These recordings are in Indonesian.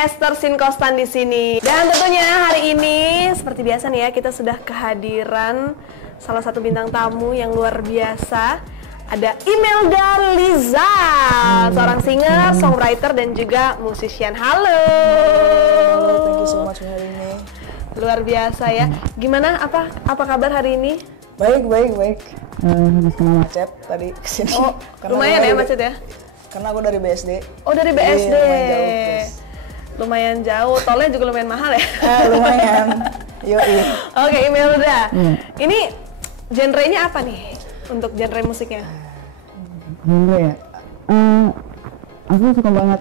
Esther Sinkostan di sini. Dan tentunya hari ini seperti biasa nih ya, kita sudah kehadiran salah satu bintang tamu yang luar biasa. Ada Imelda Liza, seorang singer, songwriter dan juga musician. Halo. Thank you so much for having me. Luar biasa ya. Gimana? Apa kabar hari ini? Baik. Habis kena macet tadi kesini. Oh, lumayan ya macet ya? Karena aku dari BSD. Oh, dari BSD. Iya, lumayan jauh, tolnya juga lumayan mahal ya? Lumayan. Yoi. Oke, Imelda. Ini genrenya apa nih untuk genre musiknya? Genre ya? Aku suka banget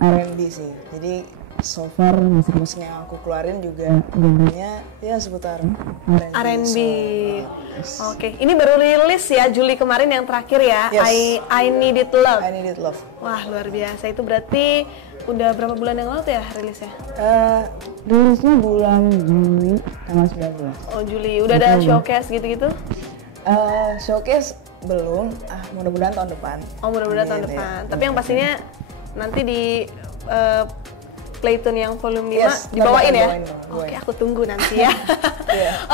R&B sih. Jadi so far musik-musik yang aku keluarin juga genrenya ya seputar R&B. Oke, ini baru rilis ya Juli kemarin yang terakhir ya. Yes. I Needed Love. I Needed Love. Wah, luar biasa. Itu berarti udah berapa bulan yang lalu tuh ya rilisnya? Rilisnya bulan Juli tanggal 19. Oh, Juli. Udah ada showcase gitu-gitu? Showcase belum. Mudah-mudahan tahun depan. Oh, mudah-mudahan tahun depan. Tapi yang pastinya nanti di Playtune yang volume 5 dibawain ya? Oke, aku tunggu nanti ya.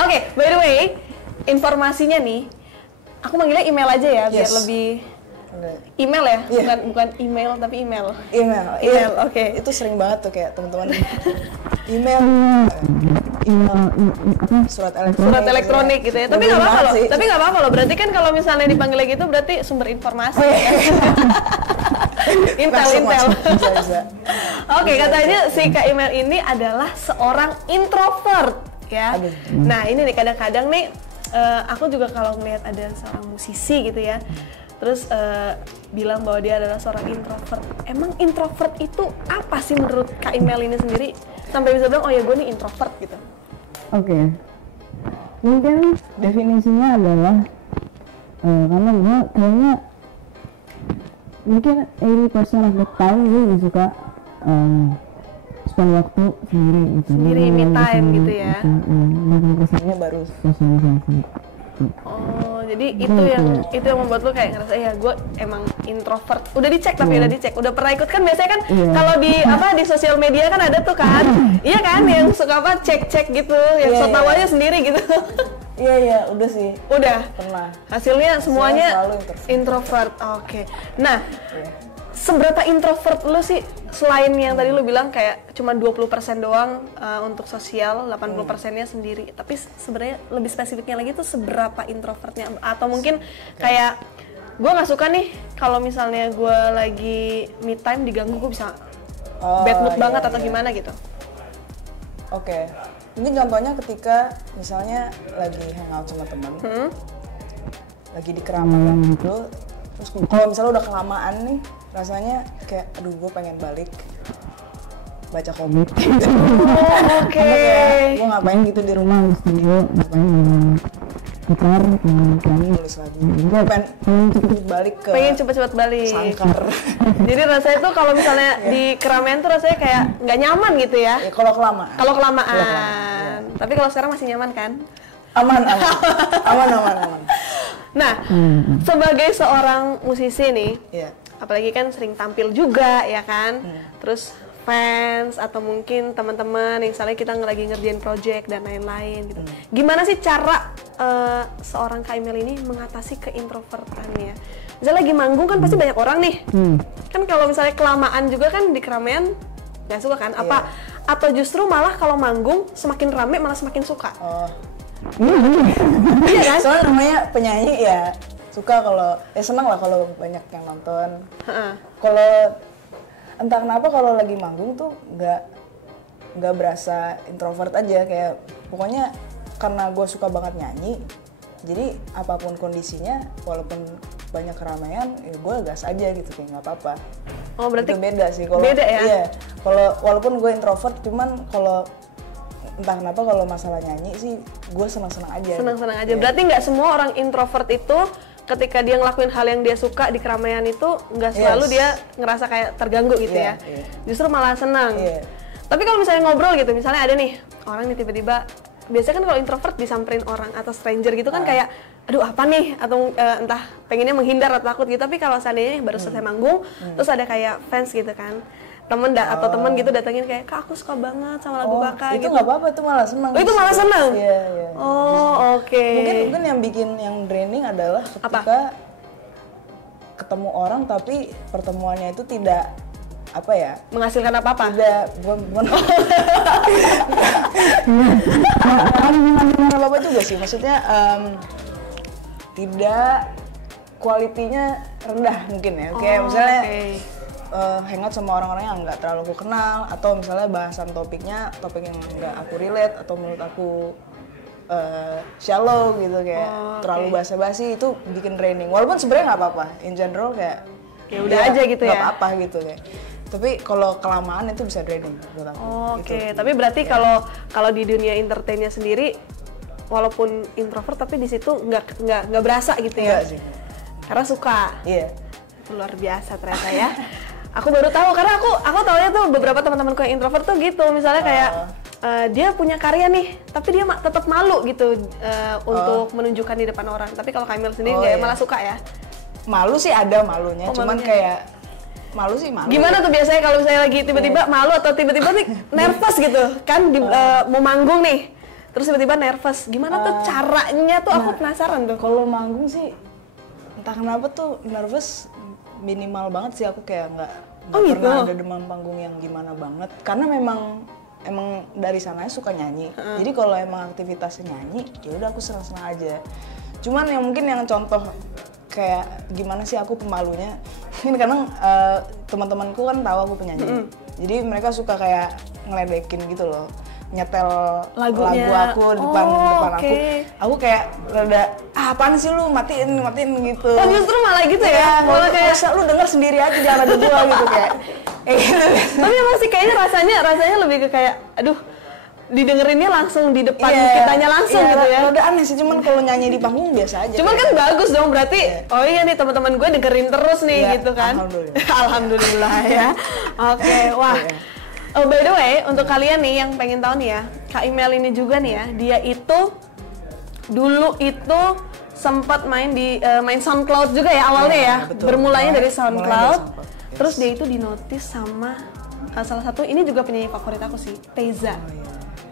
Oke, by the way, informasinya nih, aku manggilnya email aja ya, biar lebih email ya, bukan email tapi email. Email, oke. Itu sering banget tuh kayak teman-teman surat elektronik gitu ya. Tapi nggak apa-apa loh. Tapi nggak apa-apa loh. Berarti kan kalau misalnya dipanggilnya gitu, berarti sumber informasi. Intel. Bisa. Oke, katanya si Kak Imel ini adalah seorang introvert ya. Nah ini nih kadang-kadang nih aku juga kalau melihat ada seorang musisi gitu ya, terus bilang bahwa dia adalah seorang introvert. Emang introvert itu apa sih menurut Kak Imel ini sendiri? Sampai bisa bilang, oh ya gue nih introvert gitu. Oke. Mungkin definisinya adalah karena gue kayaknya mungkin 80% of the time gue lebih suka spend waktu sendiri gitu. Sendiri, me time gitu ya. Biasanya baru sosialisasi. Oh, jadi itu yang membuat lu kayak ngerasa ya gue emang introvert. Udah dicek tapi udah dicek. Udah pernah ikut kan biasanya kan kalau di sosial media kan ada tuh kan. Iya kan yang suka cek gitu, yang so tau aja sendiri gitu. Iya, udah sih. Udah. Pernah. Hasilnya semuanya introvert. Oke. Nah, seberapa introvert lu sih selain yang tadi lu bilang kayak cuma 20% doang untuk sosial, 80%-nya sendiri. Tapi sebenarnya lebih spesifiknya lagi tuh seberapa introvertnya, atau mungkin kayak gue nggak suka nih kalau misalnya gue lagi me time diganggu, gue bisa bad mood banget atau gimana gitu. Oke. Ini contohnya ketika misalnya lagi hangout sama teman, lagi di keramaian gitu, terus kalau misalnya udah kelamaan nih, rasanya kayak aduh gue pengen balik baca komik. Oke. Gue ngapain gitu di rumah di studio, ngapain gitar, piano, nulis lagi. Gue pengen cepet balik ke. Pengen cepet-cepet balik. Sangkar. Jadi rasanya tuh kalau misalnya di keramaian tuh rasanya kayak nggak nyaman gitu ya. Kalau kelamaan. Tapi kalau sekarang masih nyaman kan? Aman. Nah, sebagai seorang musisi nih, apalagi kan sering tampil juga ya kan, terus fans atau mungkin teman-teman, misalnya kita lagi ngerjain project dan lain-lain gitu. Gimana sih cara seorang Kak Imel ini mengatasi keintrovertannya? Misalnya lagi manggung kan pasti banyak orang nih, kan kalau misalnya kelamaan juga kan di keramaian nggak suka kan? Atau justru malah kalau manggung semakin rame malah semakin suka? Iya kan? Soalnya namanya penyanyi ya suka kalau senang lah kalau banyak yang nonton. Kalau entah kenapa kalau lagi manggung tuh nggak berasa introvert aja, kayak pokoknya karena gue suka banget nyanyi, jadi apapun kondisinya walaupun banyak keramaian ya gue gas aja gitu, kayak nggak apa-apa. Oh berarti itu beda sih kalau beda ya? Iya, kalau walaupun gue introvert, cuman kalau entah kenapa kalau masalah nyanyi sih gue senang-senang aja. Senang-senang aja. Berarti nggak semua orang introvert itu ketika dia ngelakuin hal yang dia suka di keramaian itu nggak selalu dia ngerasa kayak terganggu gitu ya. Justru malah senang. Tapi kalau misalnya ngobrol gitu, misalnya ada nih orang nih tiba-tiba, biasanya kan kalau introvert disamperin orang atau stranger gitu kan kayak aduh apa nih, atau entah pengennya menghindar atau takut gitu. Tapi kalau seandainya baru selesai manggung terus ada kayak fans gitu kan, atau temen gitu datangin kayak Kak aku suka banget sama lagu Kakak itu gitu. nggak apa-apa, itu malah senang. Itu malah senang? Iya. Oh oke. Mungkin yang bikin yang draining adalah ketika ketemu orang tapi pertemuannya itu tidak menghasilkan apa-apa? Tidak, bukan apa-apa juga sih, maksudnya tidak kualitinya rendah mungkin ya, kayak misalnya hangout sama orang-orang yang nggak terlalu aku kenal, atau misalnya bahasan topik yang nggak aku relate atau menurut aku shallow gitu, kayak terlalu basa-basi, itu bikin draining. Walaupun sebenarnya nggak apa-apa, in general kayak ya udah aja gitu ya. Nggak apa-apa gitu kayak. Tapi kalau kelamaan itu bisa draining buat aku. Oke. Tapi berarti kalau di dunia entertainnya sendiri, walaupun introvert tapi di situ nggak berasa gitu ya? Enggak sih. Karena suka. Iya. Luar biasa ternyata ya. Aku baru tahu karena aku taunya tuh beberapa teman-temanku yang introvert tuh gitu, misalnya kayak dia punya karya nih, tapi dia tetap malu gitu untuk menunjukkan di depan orang. Tapi kalau Kamil sendiri dia malah suka ya? Malu sih ada malunya, cuman kayak malu. Gimana tuh biasanya kalau misalnya lagi tiba-tiba malu atau tiba-tiba nih nervous gitu kan mau manggung nih, terus tiba-tiba nervous. Gimana tuh caranya tuh? Aku penasaran tuh. Kalau manggung sih entah kenapa tuh nervous minimal banget sih, aku kayak nggak pernah ada demam panggung yang gimana banget, karena emang dari sananya suka nyanyi. Jadi kalau emang aktivitasnya nyanyi, ya udah aku senang-senang aja. Cuman yang mungkin yang contoh kayak gimana sih aku pemalunya, mungkin kadang teman-temanku kan tahu aku penyanyi, jadi mereka suka kayak ngeledekin gitu loh, nyetel lagu aku depan aku kayak rada apaan sih lu, matiin gitu. Oh justru malah gitu ya? Malah kayak lu denger sendiri aja, jangan ada gua gitu kayak gitu. Tapi emang sih kayaknya rasanya lebih ke kayak aduh didengerinnya langsung di depan kitanya langsung gitu ya. Rada aneh sih, cuman kalau nyanyi di panggung biasa aja. Cuman kan bagus dong, berarti oh iya nih teman-teman gue dengerin terus nih gitu kan. Alhamdulillah ya. Oke, wah. Oh by the way, untuk kalian nih yang pengen tahu nih ya, Kak Imel ini juga nih ya, dia itu dulu itu sempat main SoundCloud juga ya awalnya ya. Betul. Bermulanya dari SoundCloud. Terus dia itu dinotis sama salah satu, ini juga penyanyi favorit aku sih, Teza.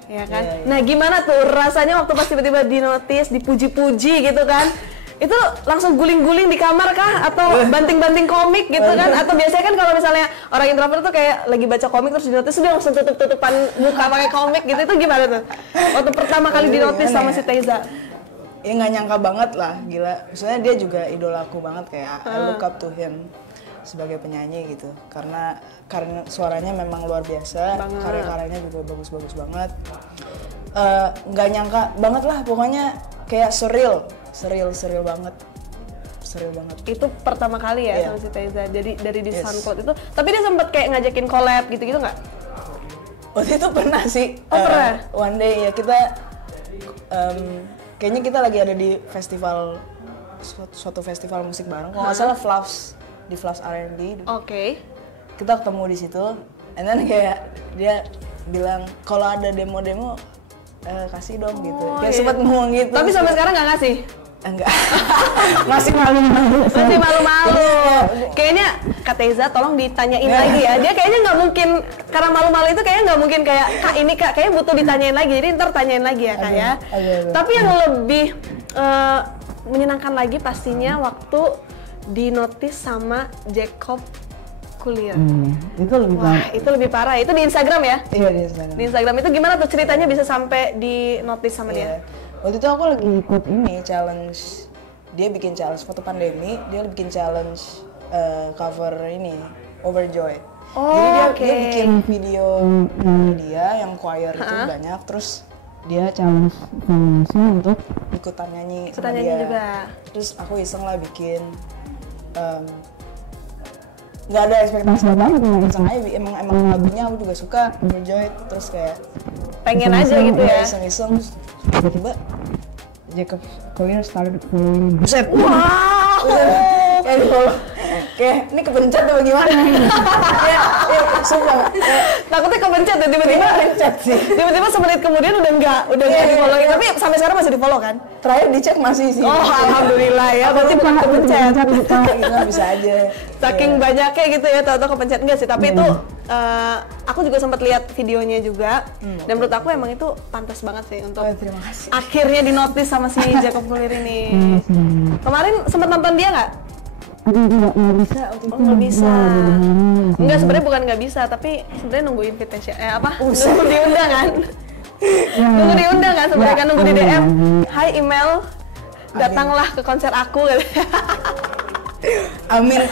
Ya kan? Nah gimana tuh rasanya waktu pas tiba-tiba dinotis, dipuji-puji gitu kan? Itu langsung guling-guling di kamar kah? Atau banting-banting komik gitu kan? Atau biasanya kan kalau misalnya orang introvert tuh kayak lagi baca komik terus dinotis, dia langsung tutup-tutupan muka pakai komik gitu, itu gimana tuh? Waktu pertama kali dinotis sama si Teza? Ya nggak nyangka banget lah, gila. Maksudnya dia juga idolaku banget, kayak I look up to him sebagai penyanyi gitu, karena suaranya memang luar biasa, karya-karyanya juga bagus-bagus banget. Nggak nyangka banget lah, pokoknya kayak surreal banget. Itu pertama kali ya sama si Teza, jadi dari di SoundCloud itu. Tapi dia sempat kayak ngajakin collab gitu-gitu nggak? Waktu itu pernah sih. Pernah? One day ya kita, kayaknya kita lagi ada di festival, suatu festival musik bareng. Kalau nggak salah di Flash R&B. Oke. Kita ketemu di situ, and then kayak dia bilang kalau ada demo-demo kasih dong gitu. Kayak sempat ngomong gitu. Tapi sampai sekarang nggak ngasih? Enggak. Masih malu-malu. Kayaknya Kak Teza tolong ditanyain lagi ya. Dia kayaknya nggak mungkin, karena malu-malu itu kayaknya nggak mungkin kayak Kak ini Kak kayaknya butuh ditanyain lagi. Jadi ntar tanyain lagi ya Kak ya. Tapi yang lebih menyenangkan lagi pastinya waktu dinotis sama Jacob Collier. Itu lebih parah. Itu lebih parah. Itu di Instagram ya? Iya, di Instagram. Di Instagram itu gimana tuh ceritanya bisa sampai di notice sama dia? Waktu itu aku lagi ikut ini challenge. Dia bikin challenge foto pandemi, dia bikin challenge cover ini Overjoy. Jadi dia bikin video dia yang choir itu banyak, terus dia challenge sama untuk ikutan nyanyi sama dia. Juga. Terus aku iseng lah bikin, nggak ada ekspektasi banget, iseng aja. Emang lagunya aku juga suka, Overjoy. Terus kayak pengen aja gitu ya. Iseng-iseng, tiba-tiba Jacob Collier started following. Buset. Wow. Kayak kayak ini kepencet atau gimana? Ya, sumpah. Takutnya kepencet ya tiba-tiba. Kepencet sih. Tiba-tiba semenit kemudian udah nggak di follow. Tapi sampai sekarang masih di follow kan? Terakhir dicek masih sih. Oh alhamdulillah ya. Berarti bukan kepencet. Gitu bisa aja. Saking banyaknya gitu ya, tahu-tahu kepencet enggak sih? Tapi itu aku juga sempat lihat videonya juga. Dan menurut aku emang itu pantas banget sih untuk terima kasih. akhirnya dinotis sama si Jacob Kulir ini. Kemarin sempat nonton dia nggak? Nggak bisa. Nggak bisa. Enggak, sebenarnya bukan nggak bisa, tapi sebenarnya nunggu invitation. Nunggu diundang kan? Nunggu diundang kan sebenarnya kan, nunggu di DM. Hai email, datanglah ke konser aku. Amin.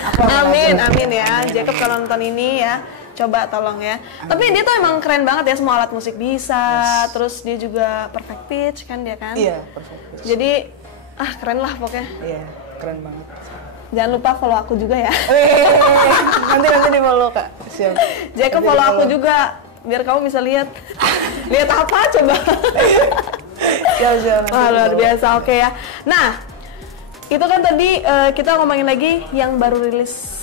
Amin ya. Jacob kalau nonton ini ya, coba tolong ya. Tapi dia tuh emang keren banget ya, semua alat musik bisa. Terus dia juga perfect pitch kan dia kan? Iya, perfect pitch. Jadi keren lah pokoknya. Iya, keren banget. Jangan lupa follow aku juga ya. Nanti di follow Kak. Siap. Jacob follow aku juga biar kamu bisa lihat. Lihat apa coba? Siap. Luar biasa, oke ya. Nah, itu kan tadi kita ngomongin lagi yang baru rilis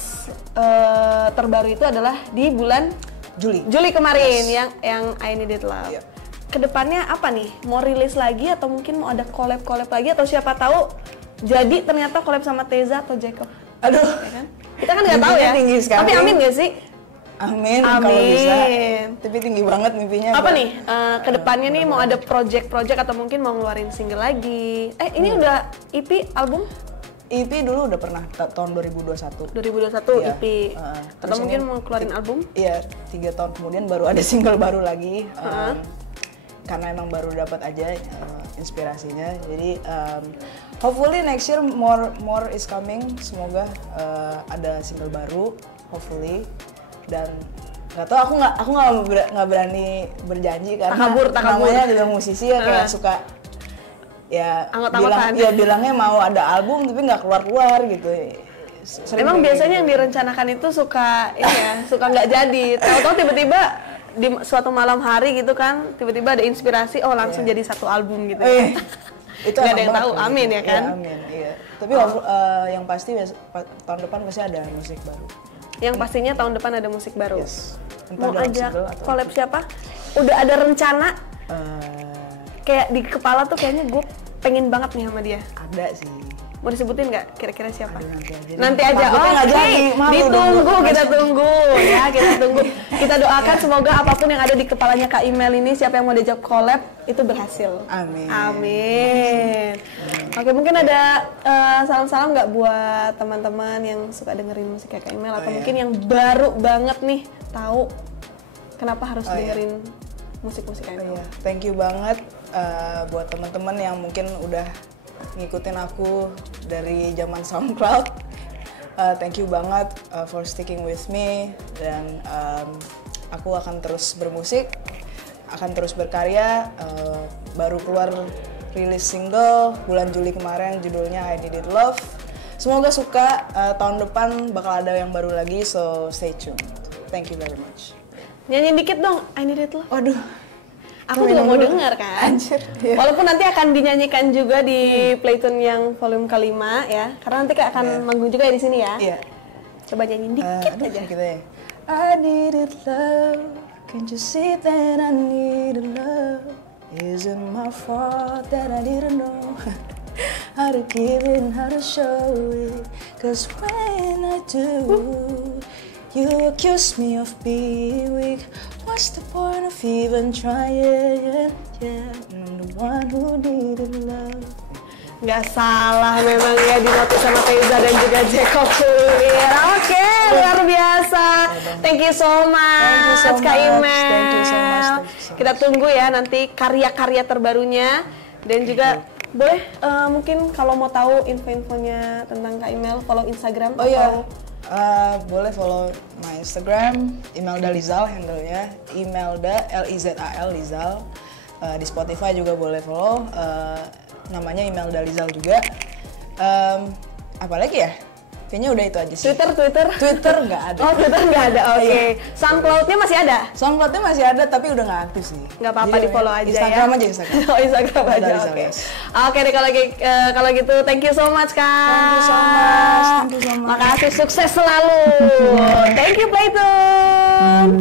terbaru itu adalah di bulan Juli kemarin yang I Need It Love. Yep. Kedepannya apa nih? Mau rilis lagi atau mungkin mau ada collab lagi atau siapa tahu jadi ternyata collab sama Teza atau Jacob? Aduh, ya kan? Kita kan nggak tahu ya. Tapi amin nggak sih? Amin. Kalau bisa. Tapi tinggi banget mimpinya. Apa nih? Kedepannya nih mau ada project atau mungkin mau ngeluarin single lagi? Ini udah EP album? EP dulu udah pernah tahun 2021. 2021 ya. EP. Atau mungkin mau keluarin album? Iya, 3 tahun kemudian baru ada single baru lagi. Karena emang baru dapat aja inspirasinya. Jadi hopefully next year more is coming. Semoga ada single baru, hopefully. Dan nggak tahu, aku nggak berani berjanji karena namanya juga musisi ya, kayak suka ya bilangnya mau ada album tapi nggak keluar gitu. Emang biasanya yang direncanakan itu suka suka nggak jadi. Tahu-tahu tiba-tiba di suatu malam hari gitu kan, tiba-tiba ada inspirasi, langsung jadi satu album gitu. Itu nggak ada yang tahu, amin ya kan? Ya, amin, iya. Tapi yang pasti tahun depan pasti ada musik baru. Yang pastinya tahun depan ada musik baru. Yes. Mau ajak collab siapa? Udah ada rencana? Kayak di kepala tuh kayaknya gue pengen banget nih sama dia. Ada sih. Mau disebutin nggak kira-kira siapa? Nanti aja. Ditunggu, kita tunggu ya, kita tunggu. Kita doakan semoga apapun yang ada di kepalanya Kak Imel ini, siapa yang mau diajak collab itu berhasil. Amin. Oke, mungkin ada salam-salam nggak buat teman-teman yang suka dengerin musik Kak Imel atau mungkin yang baru banget nih tahu kenapa harus dengerin musik-musik Kak Imel? Thank you banget buat teman-teman yang mungkin udah ngikutin aku dari zaman SoundCloud. Thank you banget for sticking with me, dan aku akan terus bermusik, akan terus berkarya. Baru keluar rilis single bulan Juli kemarin, judulnya I Need It Love. Semoga suka. Tahun depan bakal ada yang baru lagi, so stay tuned. Thank you very much. Nyanyi dikit dong, I Need It Love. Waduh, aku juga mau dengar kan. Anjir, iya. Walaupun nanti akan dinyanyikan juga di Playtune yang volume kelima ya. Karena nanti akan manggung juga ya di sini ya. Iya. Coba nyanyi dikit aja. Gitu ya. I need it love, can't you see that I need it love? Isn't my fault that I didn't know how to give it, how to show it. Cause when I do, you accuse me of being weak. What's the point of even trying? Yeah, I'm the one who needed love. Nggak salah memang ya, dinotis sama Teza dan juga Jacob Kulir. Oke, luar biasa. Thank you so much, Kak Imel. Thank you so much. Kita tunggu ya nanti karya-karya terbarunya. Dan juga boleh mungkin kalau mau tahu info-infonya tentang Kak Imel, follow Instagram atau... boleh follow my Instagram, Imelda Lizal handle-nya, Imelda Lizal Lizal. Di Spotify juga boleh follow, namanya Imelda Lizal juga. Apalagi ya? Kayaknya udah itu aja sih. Twitter nggak ada. Oh, Twitter nggak ada. Oke. SoundCloud-nya masih ada? SoundCloud-nya masih ada tapi udah nggak aktif sih. Nggak apa-apa, di follow aja Instagram ya. aja Instagram. Oh, Instagram aja. Oke. Oke deh, kalau gitu thank you so much Kak. Thank you so much. Makasih, sukses selalu. Thank you Playtune.